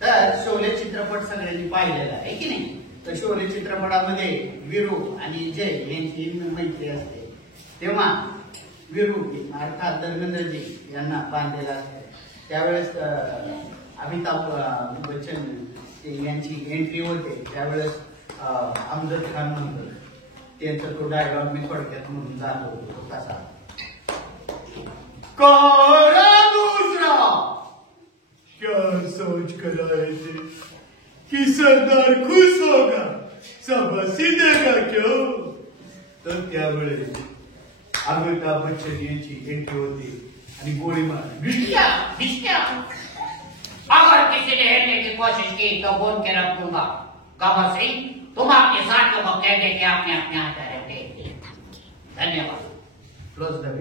तर शोले चित्रपट सगळ्यांनी पाहिलेला आहे की नाही? तर शोले चित्रपटामध्ये वीरू आणि जय यांची मैत्री असते, तेव्हा वीरू अर्थात धर्मेंद्रजी यांना बांधलेला असते. त्यावेळेस अमिताभ बच्चन यांची एंट्री होते, त्यावेळेस अमजद खान म्हणतो, त्यांचा तो डायलॉग मी थोडक्यात म्हणून जातो तो कसा, दूसरा क्या सोच कर आए थे कि सरदार खुश होगा, शाबाशी देगा क्यों? तर त्यावेळेस अमिताभ बच्चन यांची एंट्री होती आणि गोळी मार, अगर किसी ने हिलने की कोशिश की तो बोल के रख दूंगा। गबर सिंह, तुम अपने साथियों को कह दे कि अपने अपने आते रहते। धन्यवाद। Close the